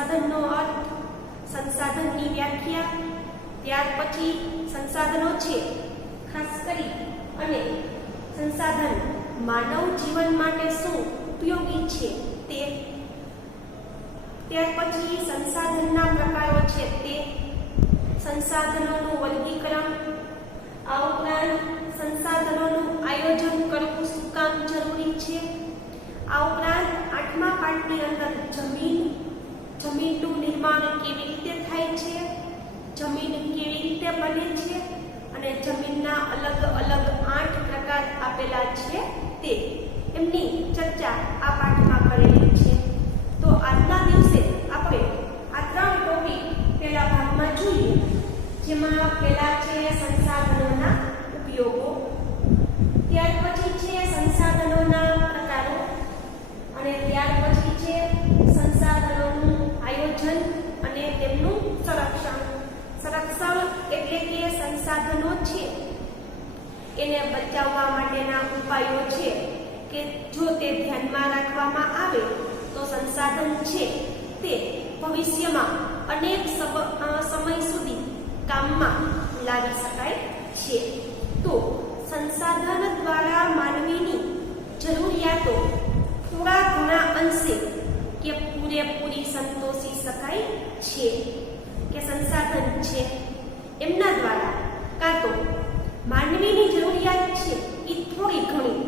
સંસાધનનો અર્થ, સંસાધનની વ્યાખ્યા, ત્યાર પછી સંસાધનો છે ખાસ કરી અને સંસાધન માનવ જીવન માટે શું ઉપયોગી છે તે, ત્યાર પછી સંસાધનના પ્રકારો છે તે, સંસાધનોનું વર્ગીકરણ, આ ઉપરાંત સંસાધનોનું આયોજન કરવું શું કામ જરૂરી છે, આ ઉપરાંત 8મા પાઠની અંદર જમીનનું નિર્માણ કેવી રીતે થાય છે, જમીન કેવી રીતે બને છે અને જમીનના અલગ અલગ 8 પ્રકાર આપેલા છે તે એમની ચર્ચા આ પાઠમાં કરેલી છે. તો આજના દિવસે આપણે આ 3 ટોપિક પહેલા ભાગમાં જોઈએ, જેમાં પહેલા છે સંસાધનોના ઉપયોગો, ત્યાર પછી છે સંસાધનોના પ્રકારો અને ત્યાર પછી છે સંસાધનોનું આયોજન અને તેમનું સંરક્ષણ. સંરક્ષણ એટલે કે સંસાધનો છે એને બચાવવા માટેના ઉપાયો છે કે જો તે ધ્યાનમાં રાખવામાં આવે તો સંસાધન છે તે ભવિષ્યમાં અનેક સમય સુધી કામમાં લાવી શકાય છે. તો સંસાધન દ્વારા માનવીની જરૂરિયાતો થોડા ઘણા અંશે કે પૂરેપૂરી સંતોષી શકાય છે. કે સંસાધન છે એમના દ્વારા કાં તો માનવીની જરૂરિયાત છે એ થોડી ઘણી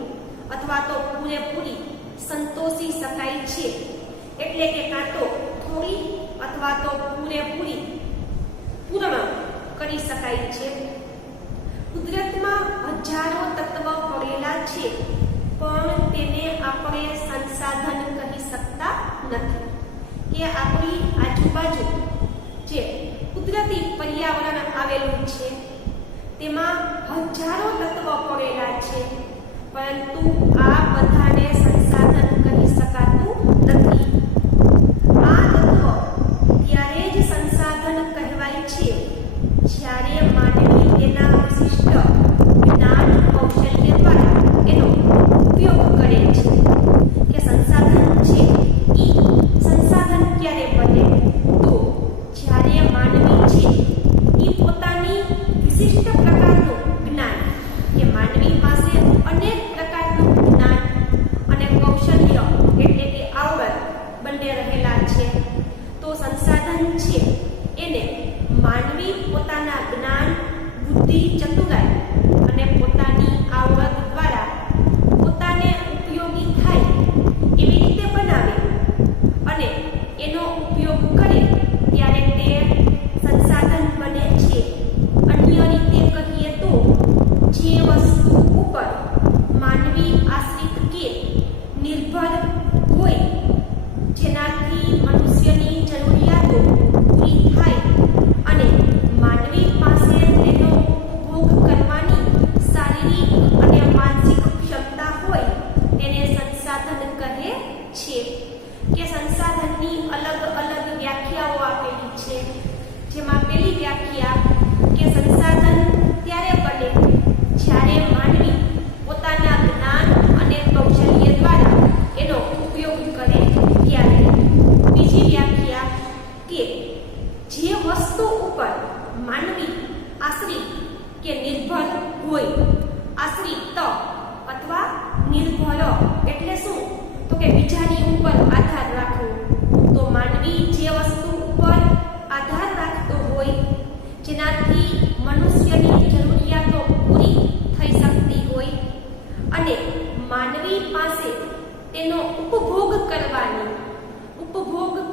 અથવા તો પૂરેપૂરી સંતોષી શકાય છે, એટલે કે કાં તો થોડી અથવા તો પૂરેપૂરી પૂર્ણ કરી શકાય છે. કુદરતમાં હજારો તત્વ પડેલા છે પણ તેને આપણે સંસાધન કહી શકતા નથી. કે આપણી આજુબાજુ જે કુદરતી પર્યાવરણ આવેલું છે તેમાં હજારો તત્વ પડેલા છે, પરંતુ આ બધાને સંસાધન કહી શકાતું નથી. આ તત્વ ત્યારે જ સંસાધન કહેવાય છે જ્યારે માનવી તેના વિશિષ્ટ જ્ઞાન કૌશલ્ય દ્વારા એનો ઉપયોગ કરે છે. કે સંસાધન છે ઈ સંસાધન ક્યારે બને તો જ્યારે માનવી છે ઈ પોતાની વિશિષ્ટ પ્રકારનું જ્ઞાન, કે માનવી પાસે અનેક પ્રકારનું જ્ઞાન અને કૌશલ્ય એટલે કે આવડત બંને રહેલા છે. તો સંસાધન છે એને માનવી પોતાના જ્ઞાન, બુદ્ધિ, ચતુરાઈ અને પોતાની આવડત દ્વારા પોતાને ઉપયોગી થાય એવી રીતે બનાવે અને એનો ઉપયોગ કરે ત્યારે તે સંસાધન બને છે. અન્ય રીતે કહીએ તો જે વસ્તુ ઉપર માનવી આશ્રિત કે નિર્ભર હોય, જેનાથી મનુષ્યની જરૂરિયાતો પૂરી થાય અને માનવી પાસે તેનો ઉપભોગ કરવાની શારીરિક અને માનસિક ક્ષમતા હોય તેને સંસાધન કહે છે. કે સંસાધનની અલગ અલગ વ્યાખ્યાઓ આપેલી છે, જેમાં પહેલી વ્યાખ્યા કે સંસાધન ત્યારે બને જ્યારે માનવી પોતાના જ્ઞાન અને કૌશલ્ય દ્વારા એનો ઉપયોગ કરે ત્યારે. બીજી વ્યાખ્યા કે જે વસ્તુ ઉપર માનવી આશ્રિત કે નિર્ભર હોય. આશ્રિત અથવા નિર્ભર એટલે શું તો કે બીજાની ઉપર આધાર રાખવો. તો માનવી જે વસ્તુ ઉપર આધાર રાખતો હોય, જેનાથી મનુષ્યની જરૂરિયાતો પૂરી થઈ શકતી હોય અને માનવી પાસે તેનો ઉપભોગ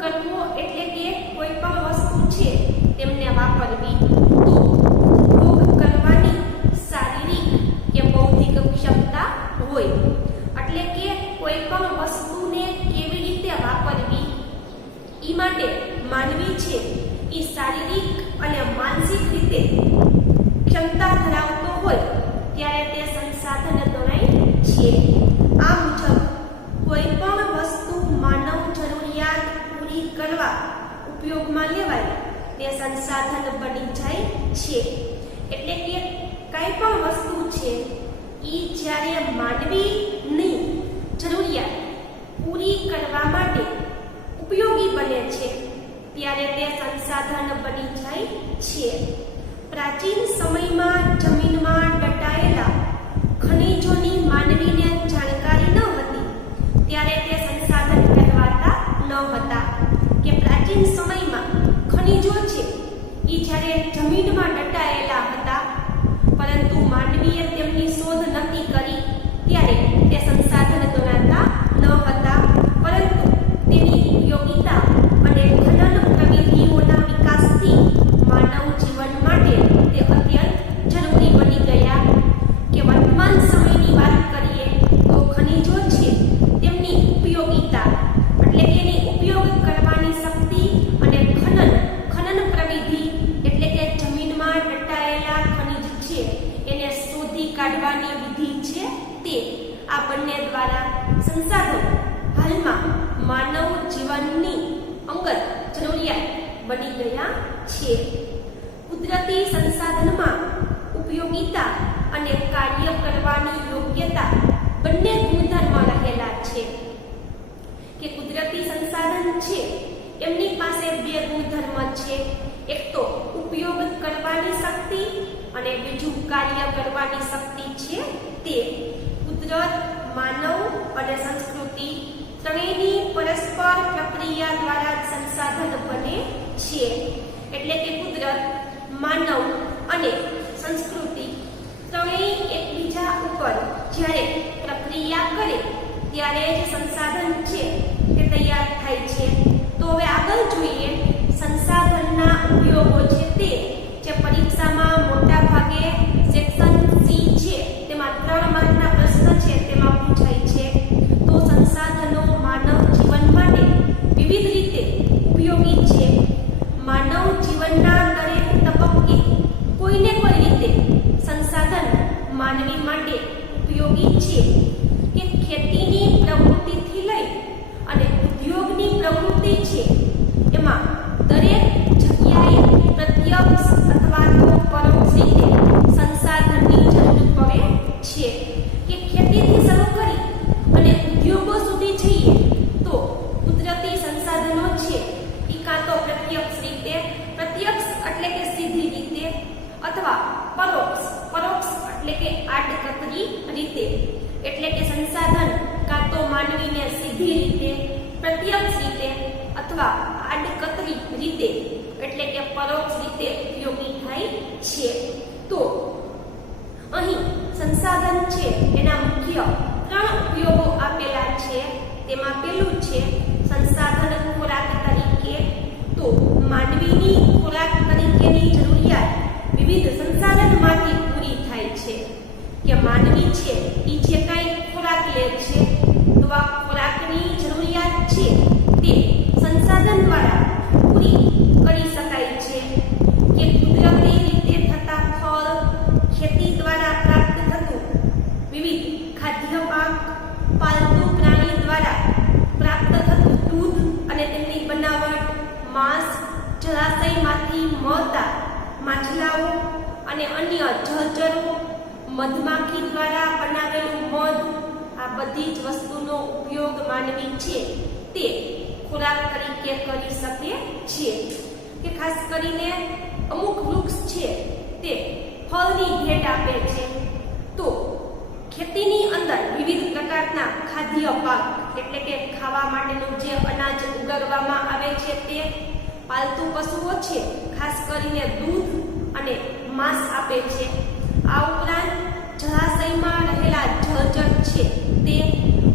કરવો એટલે કે કોઈ પણ વસ્તુ છે તેમને વાપરવી. તો ઉપભોગ કરવાની શારીરિક કે બૌદ્ધિક ક્ષમતા હોય, એટલે કે કોઈ પણ વસ્તુને કેવી રીતે વાપરવી ઈ માટે માનવી છે ઈ શારીરિક અને માનસિક રીતે ક્ષમતા ધરાવતો હોય ત્યારે તે સંસાધન ગણાય છે. આ મુજબ કોઈ પણ વસ્તુ માનવ જરૂરિયાત પૂરી કરવા ઉપયોગમાં લેવાય તે સંસાધન બની જાય છે. એટલે કે કઈ પણ વસ્તુ છે ઈ જ્યારે માનવીની જરૂરિયાત પૂરી કરવા માટે ઉપયોગી બને છે સંસાધન બની જાય છે. પ્રાચીન સમયમાં જમીનમાં દટાયેલા ખનિજોની માનવીને જાણકારી ન હતી ત્યારે તે સંસાધન કહેવાતા ન હતા. કે પ્રાચીન સમયમાં ખનિજો છે એ જ્યારે જમીનમાં દટાયેલા હતા પરંતુ માનવીએ તેમની શોધ નથી કરી ત્યારે તે સંસાધન ગણાતા ન હતા. પરંતુ તેની ઉપયોગિતા અને ખનન પ્રવિધિઓના વિકાસથી માનવ જીવન માટે તે અત્યંત જરૂરી બની ગયા. કે વર્તમાન સમયની વાત કરીએ તો ખનિજો છે તેમની ઉપયોગિતા એટલે કે એની ઉપયોગ કરવાની શક્તિ અને ખનન પ્રવિધિ એટલે કે જમીનમાં દટાયેલા ખનિજ છે એને શોધી કાઢવાની વિધિ છે તે આ બંને દ્વારા સંસાધન હાલમાં માનવ જીવનની અંગત જરૂરિયાત બની ગયા છે. કુદરતી સંસાધનમાં ઉપયોગિતા અને કાર્ય કરવાની યોગ્યતા બંને ગુણધર્મ રહેલા છે. કે કુદરતી સંસાધન છે એમની પાસે બે ગુણધર્મ છે. એક તો ઉપયોગ કરવાની શક્તિ અને બીજું કાર્ય કરવાની શક્તિ છે તે. કુદરત, માનવ અને સંસ્કૃતિ ત્રણેયની પરસ્પર પ્રક્રિયા દ્વારા સંસાધન બને છે. એટલે કે કુદરત, માનવ અને સંસ્કૃતિ ત્રણેય એકબીજા ઉપર જ્યારે પ્રક્રિયા કરે ત્યારે જ સંસાધન છે તે તૈયાર થાય છે. તો હવે આગળ જોઈએ સંસાધનના ઉપયોગો છે તે જે પરીક્ષામાં મોટા ભાગે સેક્શન સી છે તેમાં 3 માર્કના પ્રશ્ન છે તેમાં પૂછાય છે. તો સંસાધનો માનવ જીવન માટે વિવિધ રીતે ઉપયોગી છે. માનવ જીવનના દરેક તબક્કે કોઈને કોઈ રીતે સંસાધન માનવી માટે ઉપયોગી છે. કે ખેતીની પ્રવૃત્તિથી લઈ અને ઉદ્યોગની પ્રવૃત્તિ છે એમાં દરેક જગ્યાએ પ્રત્યક્ષ અથવા તો પરોક્ષ રીતે સંસાધનની જરૂર પડે છે. કે ખેતીથી શરૂ કરી અને ઉદ્યોગો સુધી જઈએ તો કુદરતી સંસાધનો છે એ કાં તો પ્રત્યક્ષ એટલે કે સીધી રીતે અથવા પરોક્ષ એટલે કે આડકતરી રીતે. એટલે કે સંસાધન કાં તો માનવીને સીધી રીતે, પ્રત્યક્ષ રીતે અથવા આડકતરી રીતે એટલે કે પરોક્ષ રીતે ઉપયોગી થાય છે. તો અહીં સંસાધન છે એના મુખ્ય 3 ઉપયોગો આપેલા છે. તેમાં પહેલું છે સંસાધન ખોરાક તરીકે. તો માનવીની ખોરાક તરીકેની જરૂરિયાત વિવિધ સંસાધનમાંથી પૂરી થાય છે. કે માનવી છે એ જે કાંઈ ખોરાક લે છે તો આ ખોરાકની જરૂરિયાત છે તે સંસાધન દ્વારા પૂરી કરી શકાય છે. કે કુદરતી રીતે થતા ફળ, ખેતી દ્વારા પ્રાપ્ત થતું વિવિધ ખાદ્ય પાક, પાલતુ પ્રાણી દ્વારા પ્રાપ્ત થતું દૂધ અને તેમની બનાવટ, માંસ, જળાશયમાંથી મળતા માછલાઓ અને અન્ય જળચરો, મધમાખી દ્વારા બનાવેલું મધ, આ બધી જ વસ્તુનો ઉપયોગ માનવી છે તે ખોરાક તરીકે કરી શકે છે. કે ખાસ કરીને અમુક વૃક્ષ છે તે ફળની ભેટ આપે છે. તો ખેતીની અંદર વિવિધ પ્રકારના ખાદ્ય પાક એટલે કે ખાવા માટેનું જે અનાજ ઉગાડવામાં આવે છે તે, પાલતુ પશુઓ છે ખાસ કરીને દૂધ અને માંસ આપે છે. આ ઉપરાંત જળાશયમાં રહેલા જળચર છે તે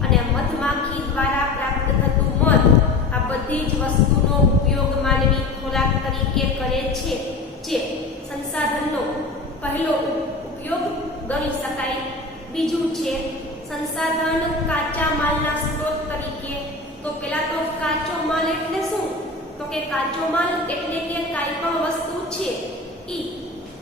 અને મધમાખી દ્વારા પ્રાપ્ત થતું મધ, આ બધી જ વસ્તુનો ઉપયોગ માનવી ખોરાક તરીકે કરે છે જે સંસાધનનો પહેલો ઉપયોગ ગણી શકાય. બીજું છે સંસાધન કાચા માલના સ્ત્રોત તરીકે. તો પેલા તો કાચો માલ એટલે શું? તો કે કાચો માલ એટલે કે કાંઈ પણ વસ્તુ છે ઈ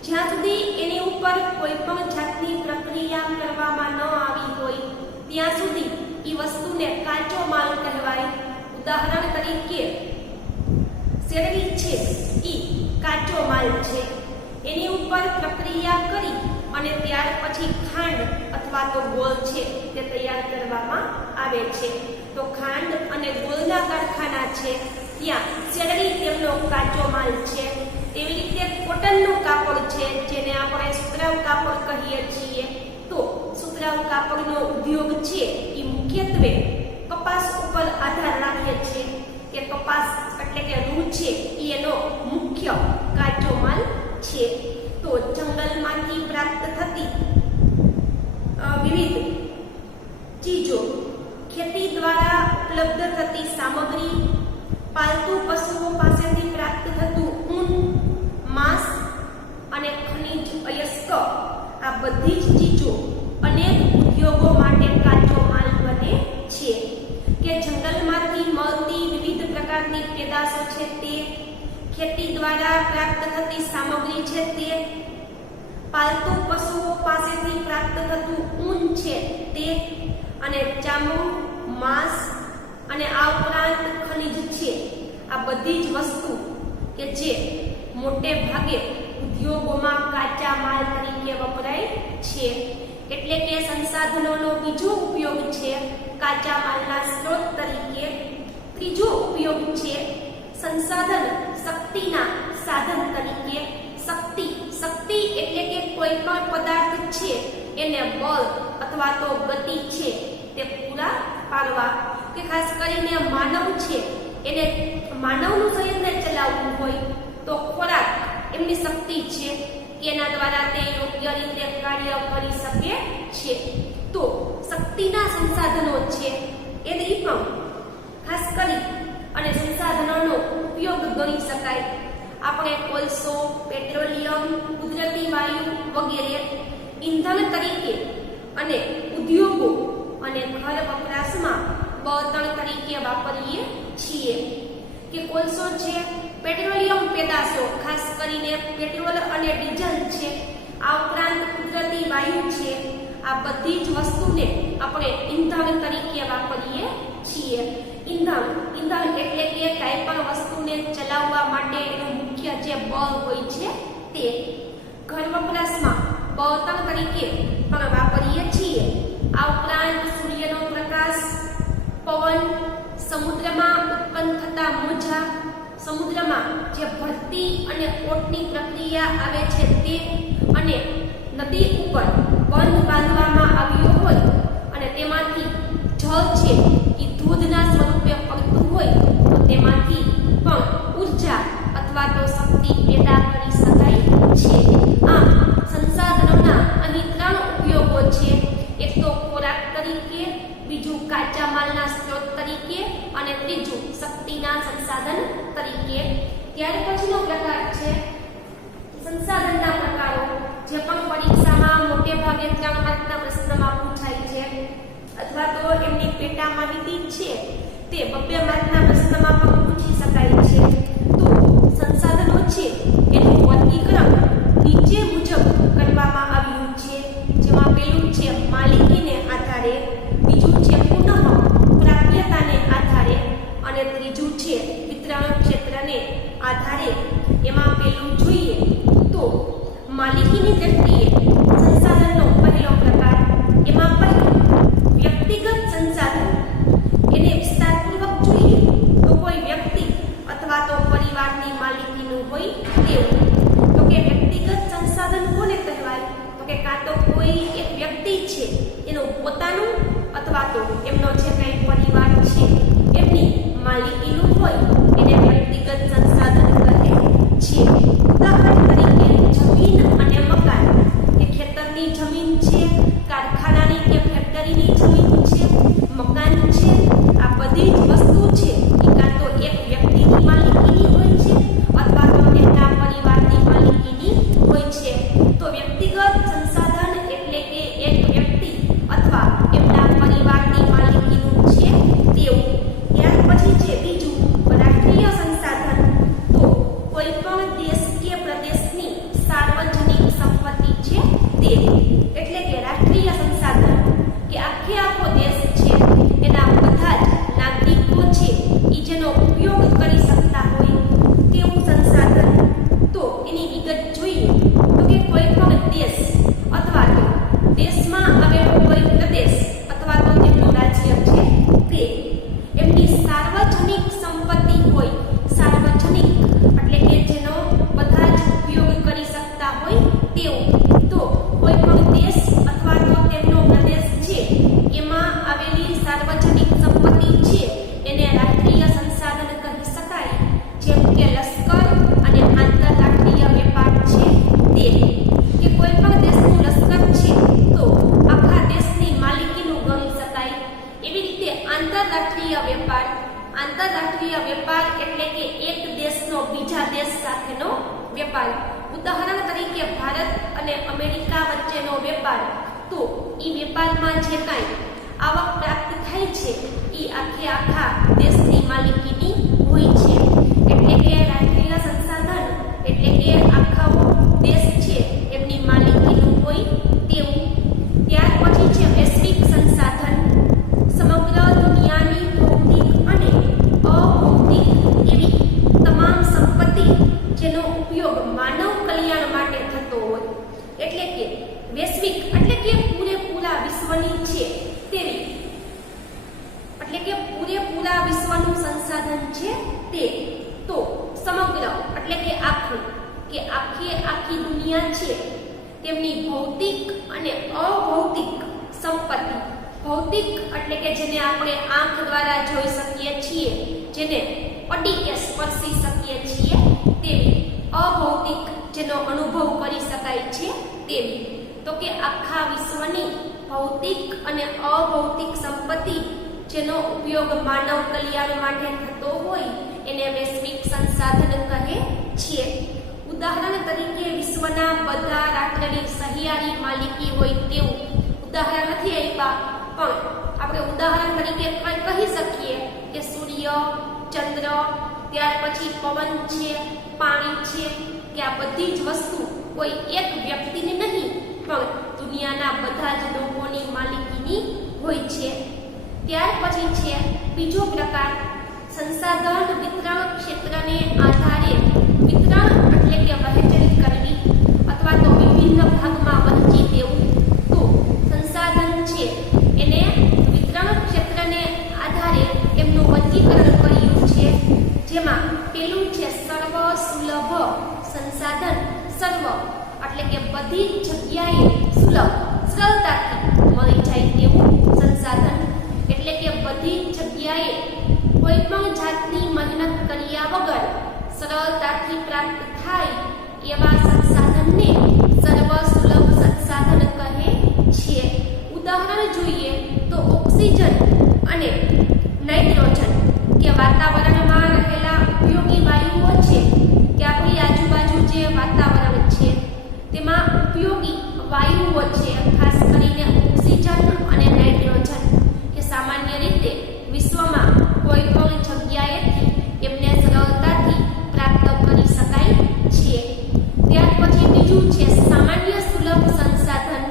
જ્યાં સુધી એની ઉપર કોઈ પણ જાતની પ્રક્રિયા કરવામાં ન આવી હોય ત્યાં સુધી ઈ વસ્તુને કાચો માલ કહેવાય. ઉદાહરણ તરીકે શેરડી છે ઈ કાચો માલ છે. એની ઉપર પ્રક્રિયા કરી અને ત્યાર પછી ખાંડ અથવા તો ગોળ છે તે તૈયાર કરવામાં આવે છે. તો ખાંડ અને ગોળના કારખાના છે ત્યાં શેરડી તેમનો કાચો માલ છે. તેવી રીતે કોટનનું કાપડ છે, જેને આપણે સુતરાઉ કાપડ કહીએ છીએ. તો સુતરાઉ કાપડનો ઉદ્યોગ છે એ મુખ્યત્વે કપાસ ઉપર આધાર રાખે છે, કે કપાસ એટલે કે રૂ છે એનો મુખ્ય કાચો માલ છે. તો જંગલમાંથી પ્રાપ્ત થતી વિવિધ ચીજો, ખેતી દ્વારા ઉપલબ્ધ થતી સામગ્રી, પાલતુ પશુઓ પાસેથી પ્રાપ્ત થતું ઊન, માંસ અને ખનિજ અયસ્ક, આ બધી જ ચીજો અનેક ઉદ્યોગો માટે કાચો માલ બને છે. કે જંગલમાંથી મળતી વિવિધ પ્રકારની પેદાશો છે તે, ખેતી દ્વારા પ્રાપ્ત થતી સામગ્રી છે તે, પાલતુ પશુઓ પાસેથી પ્રાપ્ત થતું ઊન છે તે, અને ચામડું, માંસ અને આ ઉપરાંત ખનિજ છે, આ બધી જ વસ્તુ કે જે મોટે ભાગે ઉદ્યોગોમાં કાચા માલ તરીકે વપરાય છે. એટલે કે સંસાધનોનો બીજો ઉપયોગ છે કાચા માલના સ્ત્રોત તરીકે. ત્રીજો ઉપયોગ છે સંસાધન શક્તિના સાધન તરીકે. શક્તિ એટલે કે કોઈ પણ પદાર્થ છે એને બળ અથવા તો ગતિ છે તે પૂરા પાડવા. કે ખાસ કરીને માનવ છે, એને માનવનું શરીરને ચલાવવું હોય તો ખોરાક એમની શક્તિ છે કે એના દ્વારા તે યોગ્ય રીતે કાર્ય કરી શકે છે. તો શક્તિના સંસાધનો છે એને પણ ખાસ કરી અને સંસાધનોનો ઉપયોગ ગણી શકાય. આપણે કોલસો, પેટ્રોલિયમ, કુદરતી વાયુ વગેરે ઈંધણ તરીકે અને ઉદ્યોગો અને ઘર વપરાશમાં બળતણ તરીકે વાપરીએ છીએ. કે કોલસો છે, પેટ્રોલિયમ પેદાશો ખાસ કરીને પેટ્રોલ અને ડીઝલ છે, આ ઉપરાંત કુદરતી વાયુ છે, આ બધી જ વસ્તુને આપણે ઈંધણ તરીકે વાપરીએ છીએ. ઈંધણ એટલે કે કાંઈ પણ વસ્તુને ચલાવવા માટે એનું મુખ્ય જે બળ હોય છે તે. ઘર વપરાશમાં બળતણ તરીકે પણ વાપરીએ છીએ. આ ઉપરાંત સૂર્યનો પ્રકાશ, પવન, સમુદ્રમાં ઉત્પન્ન થતા મોજા, સમુદ્રમાં જે ભરતી અને ઓટની પ્રક્રિયા આવે છે તે, અને નદી ઉપર બંધ બાંધવામાં આવ્યો હોય અને તેમાંથી જળ છે એ દૂધના સ્વરૂપે પડતું હોય તો તેમાંથી પણ ઉર્જા અથવા તો શક્તિ પેદા કરી શકાય છે. આમ સંસાધનોના અહીં 3 ઉપયોગો છે. એક તો ખોરાક તરીકે, બીજું કાચા માલના સ્ત્રોત તરીકે અને ત્રીજું શક્તિના સંસાધન તરીકે. ત્યાર પછીનો પ્રકાર છે સંસાધનના પ્રકારો, જે પણ પરીક્ષામાં મોટે ભાગે 3 માર્કના પ્રશ્નમાં પૂછાય છે, અથવા તો એમની પેટા માહિતી છે તે 2 માર્કના પ્રશ્નમાં પણ પૂછી શકાય છે. તો સંસાધનો છે એનું વર્ગીકરણ નીચે મુજબ કરવામાં આવ્યું છે, જેમાં પહેલું છે માલિકીને આધારે, બીજું છે પુનઃ પ્રાપ્યતાને આધારે અને ત્રીજું છે વિતરણ ક્ષેત્રને આધારે. એમાં પહેલું જોઈએ તો માલિકીની દ્રષ્ટિએ સંસાધનનો પહેલો પ્રકાર, એમાં પહેલું વ્યક્તિગત સંસાધન. એને વિસ્તારપૂર્વક જોઈએ તો કોઈ વ્યક્તિ અથવા તો પરિવારની માલિકીનું હોય તેવું. તો કે વ્યક્તિગત સંસાધન કોને કહેવાય? તો કે કાં તો કોઈ એક વ્યક્તિ છે એનું પોતાનું અથવા તો એમનો જે કંઈ પરિવાર છે એમની માલિકીનું હોય એને વ્યક્તિગત સંસાધન કહે છે. ઉદાહરણ તરીકે જમીન અને મકાન, કે ખેતરની જમીન છે, કારખાનાની કે ફેક્ટરીની જમીન છે, મકાન છે, આ બધી જ વસ્તુ છે એ કાં તો એક વ્યક્તિની માલિકીની હોય છે અથવા તો તેમના પરિવારની માલિકીની હોય છે. તો વ્યક્તિગત સંસાધન એટલે કે એક વ્યક્તિ અથવા એમના પરિવારની માલિકીનું છે તેવું. ત્યાર પછી છે બીજું રાષ્ટ્રીય સંસાધન. વેપાર, ઉદાહરણ તરીકે ભારત અને અમેરિકા વચ્ચેનો વેપાર, તો એ વેપારમાં જે કાંઈ આવક પ્રાપ્ત થાય છે એ આખા દેશની માલિકીની હોય છે. એટલે કે રાષ્ટ્રીય સંસાધન એટલે કે આખો દેશ છે એમની માલિકીનું હોય તેવું. ત્યાર પછી છે વૈશ્વિક સંસાધન. સમગ્ર દુનિયાની ભૌતિક અને અભૌતિક એવી તમામ સંપત્તિ જેનો ઉપયોગ માનવ કલ્યાણ માટે થતો હોય, એટલે કે વૈશ્વિક એટલે કે પૂરેપૂરા વિશ્વની છે તેવી, એટલે કે પૂરેપૂરા વિશ્વનું સંસાધન છે તે. તો સમગ્ર એટલે કે આખું, કે આખી દુનિયા છે તેમની ભૌતિક અને અભૌતિક સંપત્તિ. ભૌતિક એટલે કે જેને આપણે આંખ દ્વારા જોઈ શકીએ છીએ, જેને પટીકે સ્પર્શી શકીએ છીએ તેવી. અભૌતિક જેનો અનુભવ કરી શકાય છે તેવી. તો કે આખા વિશ્વની ભૌતિક અને અભૌતિક સંપત્તિ જેનો ઉપયોગ માનવ કલ્યાણ માટે થતો હોય એને વૈશ્વિક સંસાધન કહે છે. ઉદાહરણ તરીકે વિશ્વના બધા રાષ્ટ્રની સહિયારી માલિકી હોય તેવું ઉદાહરણ નથી આપ્યા, પણ આપણે ઉદાહરણ તરીકે કહી શકીએ કે સૂર્ય, ચંદ્ર, ત્યાર પછી પવન છે, પાણી છે, કે આ બધી જ વસ્તુ કોઈ એક વ્યક્તિની નહીં પણ દુનિયાના બધા જ લોકોની માલિકીની હોય છે. ત્યાર પછી છે બીજો પ્રકાર સંસાધન વિતરણ ક્ષેત્રને આધારે વિતરણ એટલે કે વહેંચણી કરવી અથવા તો વિભિન્ન ભાગમાં વહેંચી દેવું. તો સંસાધન છે એને વિતરણ ક્ષેત્રને આધારે તેમનું વર્ગીકરણ કર્યું છે, જેમાં પેલું છે સર્વ સુલભ સંસાધન. સર્વ એટલે કે બધી જગ્યાએ, સુલભ સરળતાથી મળી જાય તેવું સંસાધન, એટલે કે બધી જગ્યાએ કોઈ પણ જાતની મહેનત કર્યા વગર સરળતાથી પ્રાપ્ત થાય એવા સંસાધનને સર્વ સુલભ સંસાધન કહે છે. ઉદાહરણ જોઈએ તો ઓક્સિજન અને નાઇટ્રોજન, કે વાતાવરણમાં રહેલા ઉપયોગી વાયુઓ છે, કે આપણી આજુબાજુ જે વાતાવરણ છે તેમાં ઉપયોગી વાયુઓ છે, ખાસ કરીને ઓક્સિજન અને નાઇટ્રોજન, કે સામાન્ય રીતે વિશ્વમાં કોઈ પણ જગ્યાએથી એમને સરળતાથી પ્રાપ્ત કરી શકાય છે. ત્યાર પછી બીજું છે સામાન્ય સુલભ સંસાધન,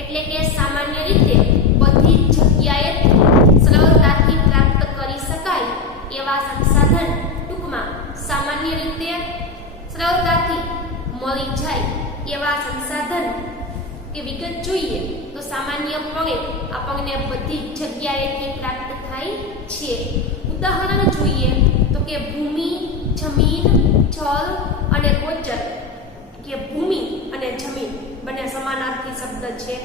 એટલે કે સામાન્ય રીતે બધી જગ્યાએથી સરળતાથી પ્રાપ્ત કરી શકાય એવા સંસાધન, ટૂંકમાં સામાન્ય રીતે સરળતાથી મળી જાય એવા સંસાધન. કે વિગત જોઈએ તો સામાન્યપણે આપણને બધી જગ્યાએથી પ્રાપ્ત થાય છે. ઉદાહરણ જોઈએ તો કે ભૂમિ, જમીન, જળ અને ગોચર. કે ભૂમિ અને જમીન બંને સમાનાર્થી શબ્દ છે,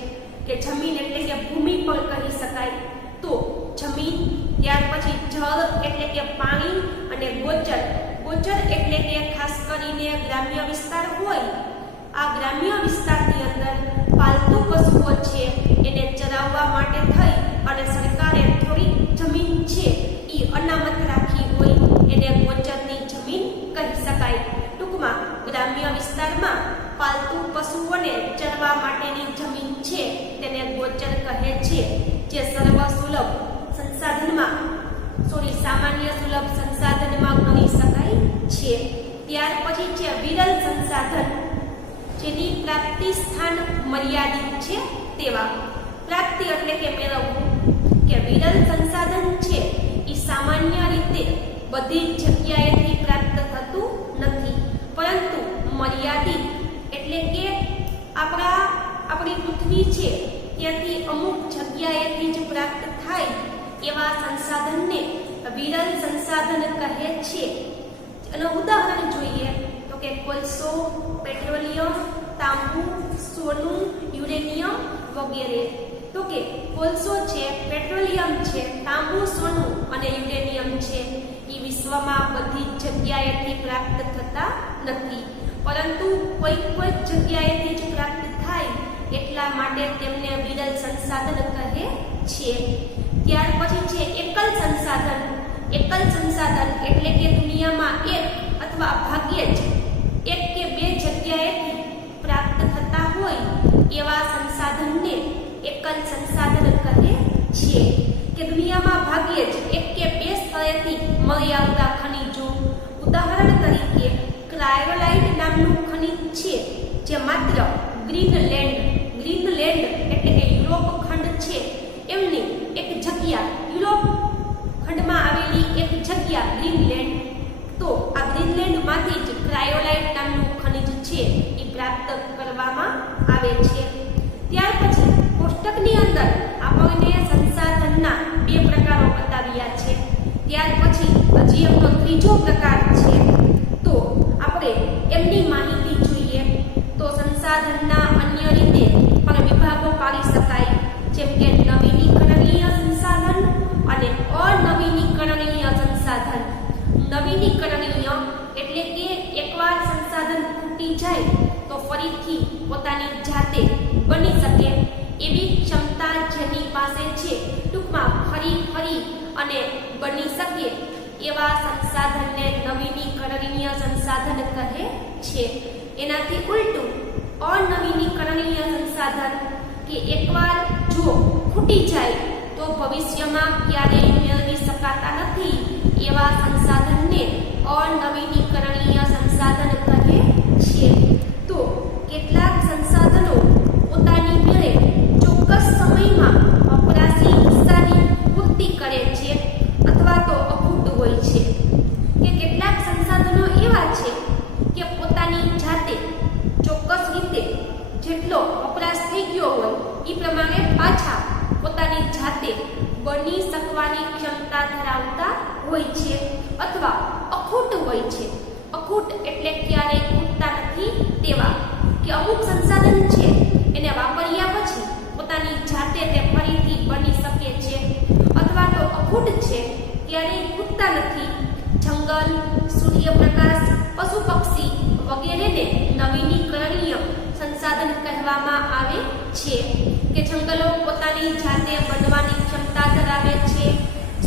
કે જમીન એટલે કે ભૂમિ પણ કહી શકાય, તો જમીન. ત્યાર પછી જળ એટલે કે પાણી અને ગોચર. ગોચર એટલે કે ખાસ કરીને ગ્રામ્ય વિસ્તાર હોય, આ ગ્રામ્ય વિસ્તારની અંદર પાલતુ પશુઓ છે એને ચરાવવા માટે થઈ અને સરકારે થોડી જમીન છે એ અનામત રાખી હોય એને ગોચરની જમીન કહી શકાય. ટૂંકમાં ગ્રામ્ય વિસ્તારમાં પાલતુ પશુઓને ચરવા માટેની જમીન છે તેને ગોચર કહે છે, જે સર્વ સુલભ સંસાધનમાં સામાન્ય સુલભ સંસાધનમાં ગણી શકાય છે. ત્યાર પછી છે વિરલ સંસાધન, જેની પ્રાપ્તિ સ્થાન મર્યાદિત છે તેવા. પ્રાપ્તિ એટલે કે મેળવવું, કે વિરલ સંસાધન છે એ સામાન્ય રીતે બધી જ જગ્યાએથી પ્રાપ્ત થતું નથી, પરંતુ મર્યાદિત એટલે કે આપણી પૃથ્વી છે ત્યાંથી અમુક જગ્યાએથી જ પ્રાપ્ત થાય એવા સંસાધનને વિરલ સંસાધન કહે છે. એનું ઉદાહરણ જોઈએ તો કે કોલસો, પેટ્રોલિયમ, તાંબુ, સોનું, યુરેનિયમ વગેરે. તો કે કોલસો છે, પેટ્રોલિયમ છે, તાંબુ, સોનું અને યુરેનિયમ છે એ વિશ્વમાં બધી જગ્યાએથી પ્રાપ્ત થતા નથી, પરંતુ કોઈ જગ્યાએથી જ પ્રાપ્ત થાય એટલા માટે તેમને વિરલ સંસાધન કહે છે. ત્યાર પછી છે એકલ સંસાધન. એકલ સંસાધન એટલે કે દુનિયામાં એક અથવા ભાગ્યે જ એક કે બે જગ્યાએથી પ્રાપ્ત થતા હોય એવા સંસાધનને એકલ સંસાધન કહે છે. કે દુનિયામાં ભાગ્યે જ એક કે બે સ્થળેથી મળી આવતા ખનિજો, ઉદાહરણ તરીકે ક્રાયોલાઇટ નામનું ખનિજ છે જે માત્ર ગ્રીનલેન્ડ એટલે કે યુરોપ ખંડ છે એમની એક જગ્યા, યુરોપ ખંડમાં આવેલી એક જગ્યા ગ્રીનલેન્ડ, તો આ ગ્રીનલેન્ડમાંથી જ ક્રાયોલાઇટ નામનું ખનિજ છે એ પ્રાપ્ત કરવામાં આવે છે. ત્યાર પછી કોષ્ટકની અંદર આપણને સંસાધનના બે પ્રકારો બતાવ્યા છે. ત્યાર પછી હજી એમનો ત્રીજો પ્રકાર છે, તો આપણે એમની માહિતી જોઈએ. તો સંસાધનના અન્ય રીતે પણ વિભાગો પાડી શકાય, જેમ કે નવીનીકરણીય સંસાધન અને અનવીનીકરણીય સંસાધન. નવીનીકરણીય એટલે કે એકવાર સંસાધન ખૂટી જાય તો ફરીથી પોતાની જાતે બની શકે એવી ક્ષમતા જેની પાસે છે, ટૂંકમાં ફરી અને બની શકે એવા સંસાધનને નવીનીકરણીય સંસાધન કહે છે. એનાથી ઉલટું અનવીનીકરણીય સંસાધન કે એકવાર જો ખૂટી જાય તો ભવિષ્યમાં ક્યારેય મેળવી શકાતા નથી એવા સંસાધનને અનવીનીકરણીય સંસાધન કહે છે. તો કેટલાક સંસાધનો પોતાની મેળે ચોક્કસ સમયમાં વપરાશી હિસ્સાની પૂર્તિ કરે છે અથવા તો અખૂટ હોય છે. કે કેટલાક સંસાધનો એવા છે કે પોતાની જાતે ચોક્કસ રીતે જેટલો વપરાશ થઈ ગયો હોય એ પ્રમાણે પાછા પોતાની જાતે બની શકવાની ક્ષમતા ધરાવતા હોય છે અથવા અખૂટ હોય છે. અખૂટ એટલે ક્યારેય ખૂટતા નથી તેવા, કે અમુક સંસાધન છે એને વાપર્યા પછી પોતાની જાતે તે ફરીથી બની શકે છે, અથવા તો અખૂટ છે, ક્યારેય ખૂટતા નથી. જંગલ, સૂર્યપ્રકાશ, પશુ પક્ષી વગેરેને નવીનીકરણીય સંસાધન કહેવામાં આવે છે. કે જંગલો પોતાની જાતે બનવાની ક્ષમતા ધરાવે છે.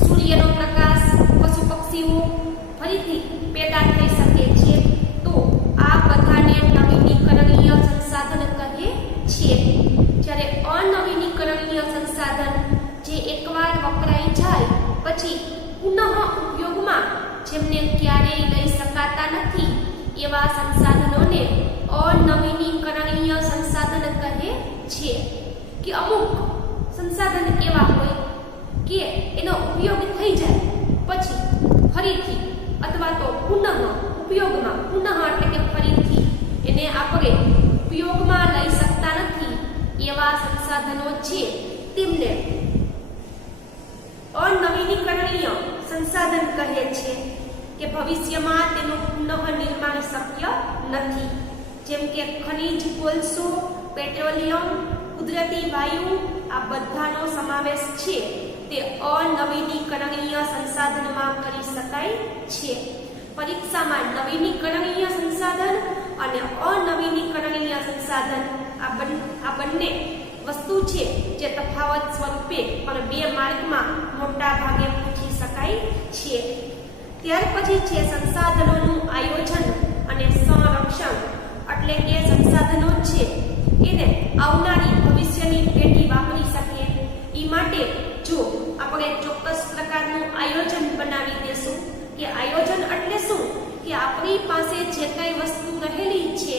સૂર્યનો પ્રકાશ, પશુ પક્ષીઓ ફરીથી પેદા થઈ શકે છે. તો આ બધાને નવીનીકરણીય સંસાધન કહે છે. જ્યારે અનવીનીકરણીય સંસાધન જે એકવાર વપરાઈ જાય પછી પુનઃ ઉપયોગમાં જેમને ક્યારેય લઈ શકાતા નથી એવા સંસાધનોને અનવીનીકરણીય સંસાધન કહે છે. કે અમુક સંસાધન એવા હોય કે એનો ઉપયોગ થઈ જાય પછી ફરીથી અથવા તો પુનઃ ઉપયોગમાં, એટલે કે ફરીથી એને આપણે ઉપયોગમાં લઈ શકતા નથી એવા સંસાધનો છે તેમને અનવીનીકરણીય સંસાધન કહે છે. કે ભવિષ્યમાં તેનું પુનઃ નિર્માણ શક્ય નથી. જેમ કે ખનિજ, કોલસો, પેટ્રોલિયમ, કુદરતી વાયુ, આ બધાનો સમાવેશ છે તે અનવીનીકરણીય સંસાધનમાં કરી શકાય છે. પરીક્ષામાં નવીનીકરણીય સંસાધન અને અનવીનીકરણીય સંસાધન આ બંને વસ્તુ છે જે તફાવત સ્વરૂપે પણ બે માર્કમાં મોટા ભાગે પૂછી શકાય છે. ત્યાર પછી છે સંસાધનોનું આયોજન અને સંરક્ષણ. એટલે કે સંસાધનો છે એને આવનારી ભવિષ્યની પેઢી વાપરી શકે એ માટે જો આપણે ચોક્કસ પ્રકારનું આયોજન બનાવી દેશું. કે આયોજન એટલે શું? કે આપણી પાસે જે કઈ વસ્તુ રહેલી છે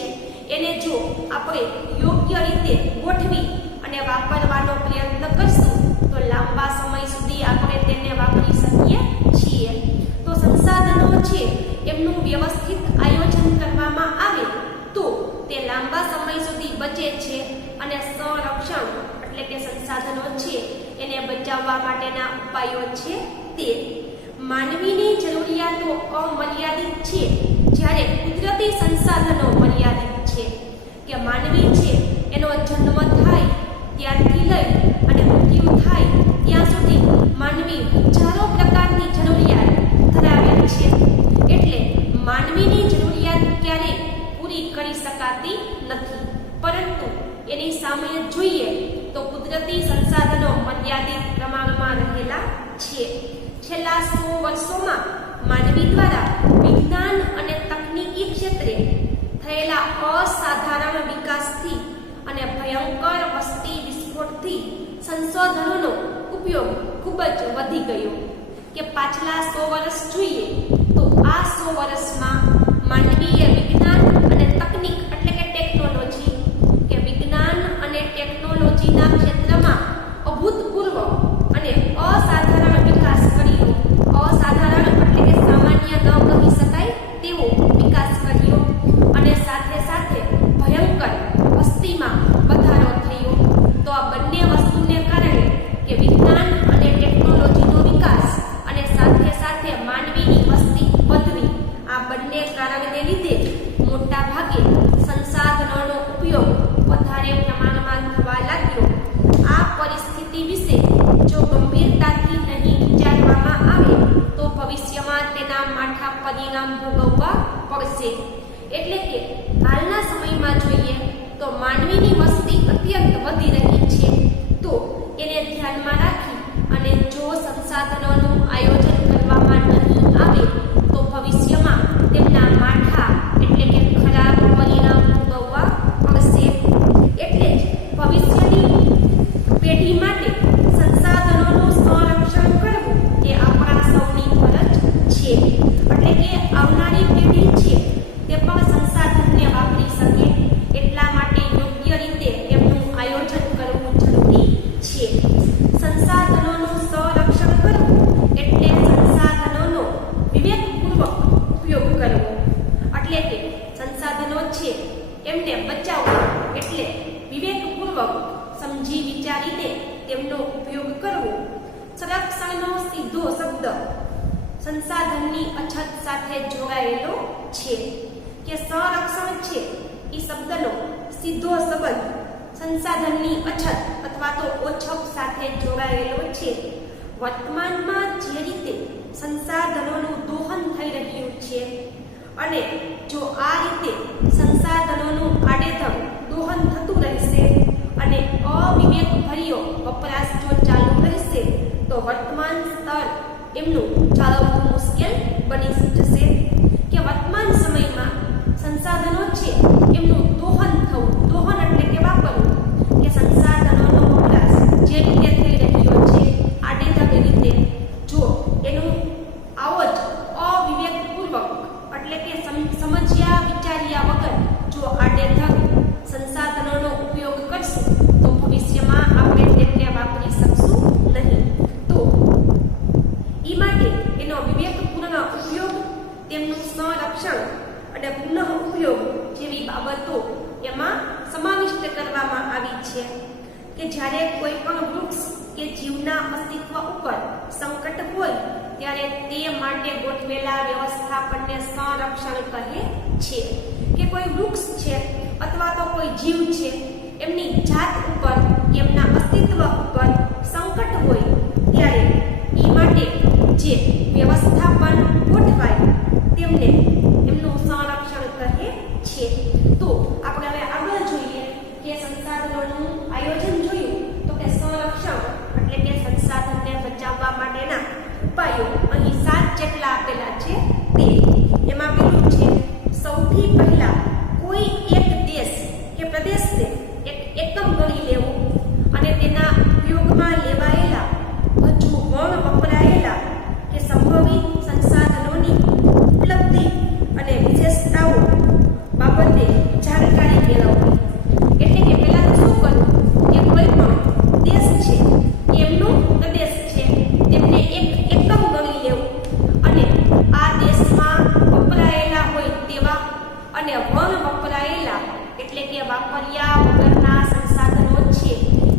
એને જો આપણે યોગ્ય રીતે ગોઠવી અને વાપરવાનો પ્રયત્ન કરશું તો લાંબા સમય સુધી આપણે તેને વાપરી શકીએ છીએ. તો સંસાધનો છે એમનું વ્યવસ્થિત આયોજન કરવામાં આવે તો તે લાંબા સમય સુધી બચે છે. અને સંરક્ષણ એટલે કે સંસાધનો છે એને બચાવવા માટેના ઉપાયો છે તે માનવીની જરૂરિયાતો અમર્યાદિત છે, જ્યારે કુદરતી સંસાધનો મર્યાદિત છે. કે માનવી છે એનો જન્મ થાય ત્યારથી લઈ અને મૃત્યુ થાય ત્યાં સુધી માનવી હજારો પ્રકારની જરૂરિયાત ધરાવે છે. એટલે માનવીની જરૂરિયાત ક્યારેય પૂરી કરી શકાતી નથી, પરંતુ એની સામે જોઈએ તો કુદરતી સંસાધનો મર્યાદિત પ્રમાણમાં રહેલા છે. છેલ્લા 100 વર્ષોમાં માનવી દ્વારા વિજ્ઞાન અને તકનીકી ક્ષેત્રે થયેલા સંસાધનોનો ઉપયોગ ખૂબ જ વધી ગયો કે પાછલા 100 વર્ષ જોઈએ તો આ 100 વર્ષમાં માનવીય વિજ્ઞાન અને તકનીક એટલે કે ટેકનોલોજી કે વિજ્ઞાન અને ટેકનોલોજીના ક્ષેત્રમાં અભૂતપૂર્વ અને અસાધારણ વિકાસ કર્યો. અસાધારણ એટલે કે સામાન્ય ન કહી શકાય તેવો વિકાસ કર્યો અને સાથે સાથે ભયંકર વસ્તીમાં વધારો થયો. તો આ બંને વસ્તુને કારણે કે વિજ્ઞાન અને ટેકનોલોજીનો વિકાસ અને સાથે સાથે માનવીની વસ્તી વધવી, આ બંને કારણને લીધે મોટા ભાગે સંસાધનોનો ઉપયોગ વધારે પ્રમાણમાં થવા લાગ્યો. આ પરિસ્થિતિ વિશે જો ગંભીરતાથી નહીં વિચારવામાં આવે તો ભવિષ્યમાં તેના માઠા પરિણામ ભોગવવા પડશે. એટલે કે હાલના સમયમાં જોઈએ તો માનવીની વસ્તી અત્યંત વધી રહી છે. તો એને ધ્યાનમાં રાખી અને જો સંસાધનોનું આયોજન કરવામાં નહીં આવે તો ભવિષ્યમાં તેમના માઠા એટલે કે ખરાબ પરિણામ ભોગવવા પડશે. એટલે જ ભવિષ્યની પેઢી માટે સંસાધનોનું સંરક્ષણ કરવું એ આપણા સૌની ફરજ છે. એટલે કે આવનારી પેઢી છે તે પણ સંસાધનને વાપરી શકે એટલા માટે યોગ્ય રીતે એમનું આયોજન કરવું જરૂરી છે. સંસાધનોનું સંરક્ષણ કરવું એટલે સંસાધનોનો વિવેકપૂર્વક ઉપયોગ કરવો. એટલે કે સંસાધનો છે એમને બચાવવા એટલે વિવેકપૂર્વક સમજી વિચારીને તેમનો ઉપયોગ કરવો. સંરક્ષણનો સીધો શબ્દ સંસાધનની અછત સાથે જોડાયેલો છે કે સંરક્ષણ છે એ શબ્દનો સીધો સંબંધ સંસાધનની અછત અથવા તો ઓછપ સાથે જોડાયેલો છે. વર્તમાનમાં જે રીતે સંસાધનોનું દોહન થઈ રહ્યું છે અને જો આ રીતે સંસાધનોનું આડેધડ દોહન થતું રહેશે અને અવિવેકભર્યો વપરાશ જો ચાલુ રહેશે તો વર્તમાન સ્તર એમનું જાળવવું મુશ્કેલ બની જશે. કે વર્તમાન સમયમાં સંસાધનો છે એમનું દોહન થવું, દોહન એટલે કે વાપરવું, કે સંસાધનોનો વપરાશ જે રીતે થઈ રહ્યો છે આડેધડ રીતે જો એનું આવો જ અવિવેકપૂર્વક એટલે કે સમજ્યા વિચાર્યા વગર જો આડેધડ સંસાધનોનો ઉપયોગ કરશું તો ભવિષ્યમાં આપણે તેમને વાપરી શકશું નહીં. તો એ માટે એનો વિવેકપૂર્ણ ઉપયોગ, તેમનું સંરક્ષણ અને પુનઃ ઉપયોગ જેવી બાબતો એમાં સમાવિષ્ટ કરવામાં આવી છે. કે જ્યારે કોઈ પણ વૃક્ષ કે જીવના અસ્તિત્વ ઉપર સંકટ હોય ત્યારે તે માટે ગોઠવેલા વ્યવસ્થાપનને સંરક્ષણ કહે છે. કે કોઈ વૃક્ષ છે અથવા તો કોઈ જીવ છે એમની જાત ઉપર, એમના અસ્તિત્વ ઉપર સંકટ હોય ત્યારે એ માટે જે વ્યવસ્થાપન ગોઠવાય તેમને એમનું સંરક્ષણ કહે છે. તો આપણે હવે આગળ જોઈએ કે સંસાધનોનું આયોજન જોયું તો કે સંરક્ષણ એટલે કે સંસાધનને બચાવવા માટેના ઉપાયો અહીં 7 જેટલા આપેલા છે. તે એમાં પેલું છે સૌથી પહેલા કોઈ એક દેશ કે પ્રદેશને એક એકમ ગણી લેવો અને તેના ઉપયોગમાં લેવાયેલા હજુ વણ વપરાયેલા કે સંભવિત સંસાધનોની ઉપલબ્ધિ અને વિશેષતાઓ બાબતે જાણકારી મેળવવી. એટલે કે પહેલા તો શું કરવું કે કોઈ પણ દેશ છે એમનો પ્રદેશ છે તેમને એક એકમ ગણી લેવું અને આ દેશમાં વપરાયેલા હોય તેવા અને વણ વપરાયેલા એટલે કે વાપર્યા વગરના સંસાધનો છે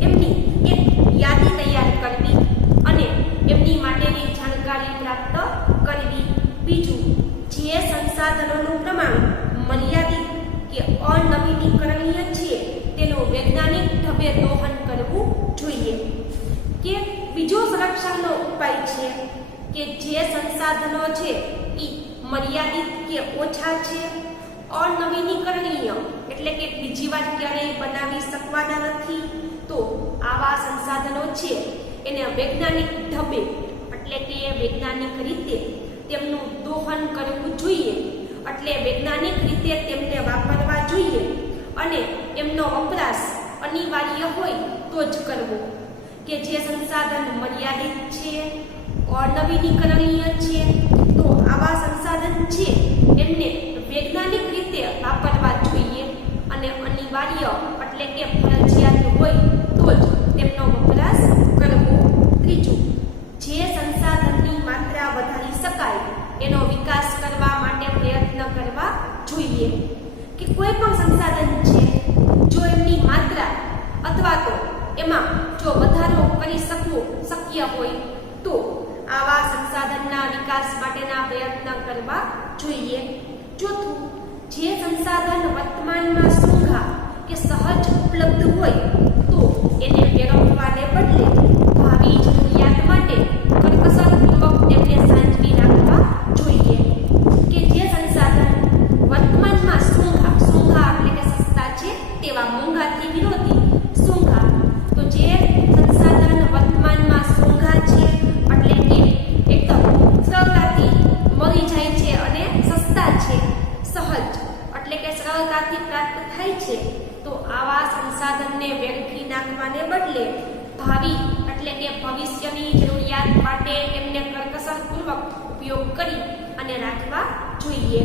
એમની એક યાદી તૈયાર કરવી અને એમની માટેની જાણકારી પ્રાપ્ત કરવી. બીજું, જે સંસાધનોનું પ્રમાણ મર્યાદિત કે અનવીનીકરણીય છે તેનું વૈજ્ઞાનિક ઢબે દોહન કરવું જોઈએ. કે બીજો સંરક્ષણનો ઉપાય છે કે જે સંસાધનો છે એ મર્યાદિત કે ઓછા છે, અનવીનીકરણીય એટલે કે બીજી વાર ક્યારેય બનાવી શકવાના નથી, તો આવા સંસાધનો છે એને વૈજ્ઞાનિક ઢબે એટલે કે વૈજ્ઞાનિક રીતે તેમનું દોહન કરવું જોઈએ. એટલે વૈજ્ઞાનિક રીતે તેમને વાપરવા જોઈએ અને એમનો વપરાશ અનિવાર્ય હોય તો જ કરવો. કે જે સંસાધન મર્યાદિત છે, અનવીનીકરણીય છે, તો આવા સંસાધન છે એમને વૈજ્ઞાનિક રીતે વાપરવા જોઈએ અને અનિવાર્ય એટલે કે ફરજિયાત હોય તો જ તેમનો વપરાશ કરવો. ત્રીજું, જે સંસાધનની માત્રા વધારી શકાય એનો વિકાસ કરવા માટે પ્રયત્ન કરવા જોઈએ. કે કોઈ પણ સંસાધન છે, જો એમની માત્રા અથવા તો એમાં જો વધારો કરી શકવો શક્ય હોય તો આવા સંસાધનના વિકાસ માટેના પ્રયત્ન કરવા જોઈએ. ચોથું, જે સંસાધન વર્તમાનમાં સૂંઘા કે સહજ ઉપલબ્ધ હોય તો એને વેરફવાને બદલે ભાવિ જરૂરિયાત માટે કરકસરપૂર્વક તેમને સાચવી રાખવા જોઈએ. કે જે સંસાધન વર્તમાનમાં સૂંઘા એટલે કે સસ્તા છે તેવા મોંઘાથી વિરોધી સૂંઘા, તો જે સંસાધન વર્તમાનમાં સૂંઘા છે એટલે કે એકદમ સરળતાથી મળી જાય છે અને સસ્તા છે, સહજ એટલે કે સરળતાથી પ્રાપ્ત થાય છે, તો આવા સંસાધનને વેડફી નાખવાને બદલે ભાવિ એટલે કે ભવિષ્યની જરૂરિયાત માટે તેમને કરકસરપૂર્વક ઉપયોગ કરી અને રાખવા જોઈએ.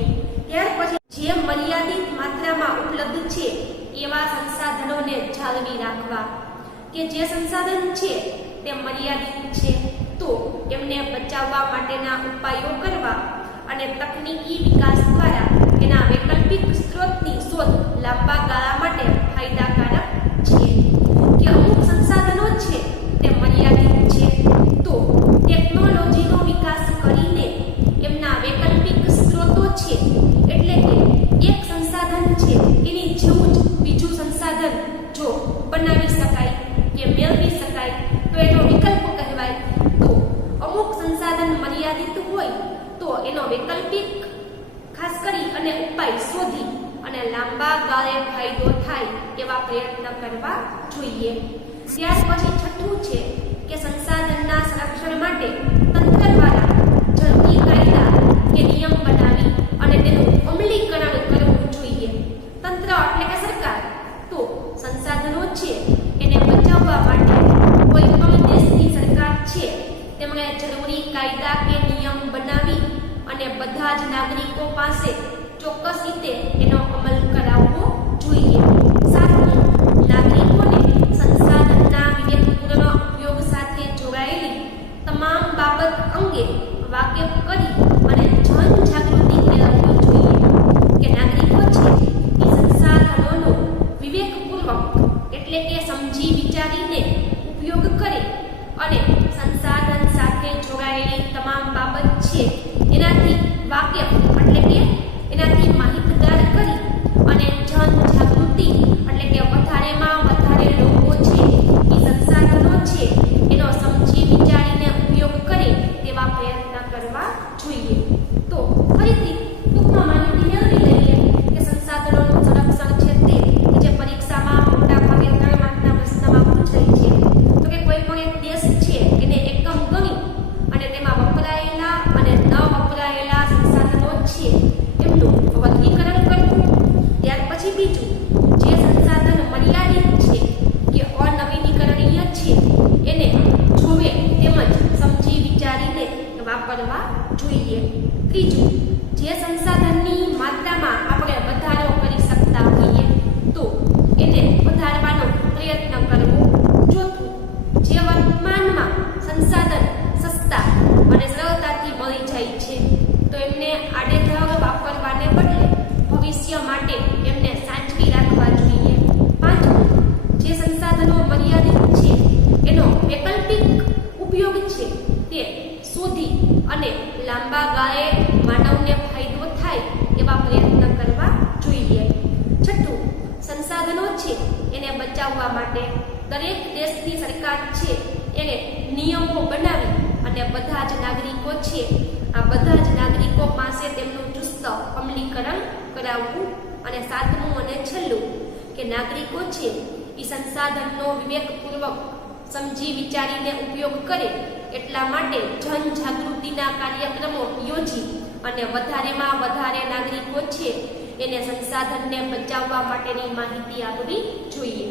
ત્યાર પછી જે મર્યાદિત માત્રામાં ઉપલબ્ધ છે એવા સંસાધનોને જાળવી રાખવા. કે જે સંસાધન છે તે મર્યાદિત છે તો એમને બચાવવા માટેના ઉપાયો કરવા અને તકનીકી વિકાસ દ્વારા એના વૈકલ્પિક સ્ત્રોતની શોધ લાંબા ગાળા માટે ફાયદાકારક છે. કે અમુક સંસાધનો છે તે મર્યાદિત છે તો ટેકનોલોજીનો વિકાસ કરીને એમના વૈકલ્પિક સ્ત્રોતો છે એટલે કે એક સંસાધન છે એની જેવું જ બીજું સંસાધન જો બનાવી શકાય કે મેળવી શકાય તો એનો વિકલ્પ કહેવાય. તો અમુક સંસાધન મર્યાદિત હોય તો એનો વૈકલ્પિક ખાસ કરી અને ઉપાય શોધી અને લાંબા ગાળે ફાયદો થાય એવા પ્રયત્ન કરવા જોઈએ. ત્યાર પછી છઠ્ઠું છે કે સંસાધનના સંરક્ષણ માટે તંત્ર દ્વારા જરૂરી કાયદા કે નિયમ બનાવી અને તેનું અમલીકરણ કરવું જોઈએ. તંત્ર એટલે કે સરકાર તો સંસાધનો છે એને બચાવવા માટે કોઈ પણ દેશની સરકાર છે તેમણે જરૂરી કાયદા કે નિયમ બનાવી અને બધા જ નાગરિકો પાસે ચોક્કસ રીતે એનો અમલ કરાવવો જોઈએ. સાતમું, નાગરિકોને સંસાધનના વિવેકપૂર્ણ ઉપયોગ સાથે જોડાયેલી તમામ બાબત અંગે વાકેફ કરી અને જનજાગૃતિ કેળવવી જોઈએ. કે નાગરિકો છે એ સંસાધનોનો વિવેકપૂર્વક એટલે કે સમજી વિચારીને ઉપયોગ કરે અને સંસાધન સાથે જોડાયેલી તમામ બાબત છે એનાથી વાકેફ એટલે કે એનાથી માહિતગાર કરી અને જનજાગૃતિ એટલે કે વધારેમાં વધારે લોકો છે એ સંસાધનો છે એનો સમજી વિચારીને ઉપયોગ કરે તેવા પ્રયત્ન કરવા જોઈએ. તો ફરીથી ટૂંકમાં માહિતી મેળવી લઈએ કે સંસાધનોનું સંરક્ષણ છે તે જે પરીક્ષામાં મોટા ભાગે 3 માર્કના પ્રશ્નમાં પૂછાય છે. તો કે કોઈ પણ એક દેશ છે એને એકમ ગણી અને તેમાં વપરાયેલા અને ન વપરાયેલા સંસાધનો છે એમનું વર્ગીકરણ કરવું. ત્યાર પછી બીજું, જે સંસાધન મર્યાદિત છે કે અનવીનીકરણીય છે એને જોવે તેમજ સમજી વિચારીને વાપરવા જોઈએ. ત્રીજું, જે સંસાધનની માત્રામાં આપણે વધારો કરી શકતા હોઈએ તો એને વધારવાનો પ્રયત્ન કરવો. ચોથું, જે વર્તમાનમાં સંસાધન સસ્તા અને સરળતાથી મળી જાય છે તો એમને આડેધડ વાપરવાને બદલે ભવિષ્ય માટે એમને સાચવી રાખવા જોઈએ. પાંચમું, જે સંસાધનો મર્યાદિત છે એનો વૈકલ્પિક ઉપયોગ છે તે શોધી અને લાંબા ગાળે માનવને ફાયદો થાય એવા પ્રયત્ન કરવા જોઈએ. છઠ્ઠું, સંસાધનો છે એને બચાવવા માટે દરેક દેશની સરકાર છે એને નિયમો બનાવી અને બધા જ નાગરિકો છે આ બધા જ નાગરિકો પાસે તેમનું ચુસ્ત અમલીકરણ કરાવવું. અને સાતમું અને છેલ્લું કે નાગરિકો છે એ સંસાધનનો વિવેકપૂર્વક સમજી વિચારીને ઉપયોગ કરે એટલા માટે જનજાગૃતિના કાર્યક્રમો યોજી અને વધારેમાં વધારે નાગરિકો છે એને સંસાધનને બચાવવા માટેની માહિતી આપવી જોઈએ.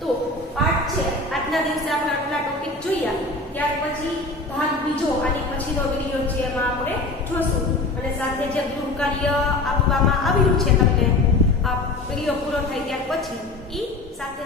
તો પાઠ છે આજના દિવસે આપણે આટલા ટોપિક જોયા. ત્યાર પછી ભાગ બીજો આની પછીનો વિડીયો છે એમાં આપણે જોશું અને સાથે જે ગૃહ કાર્ય આપવામાં આવ્યું છે તમને આ વિડીયો પૂરો થાય ત્યાર પછી ઈ સાથે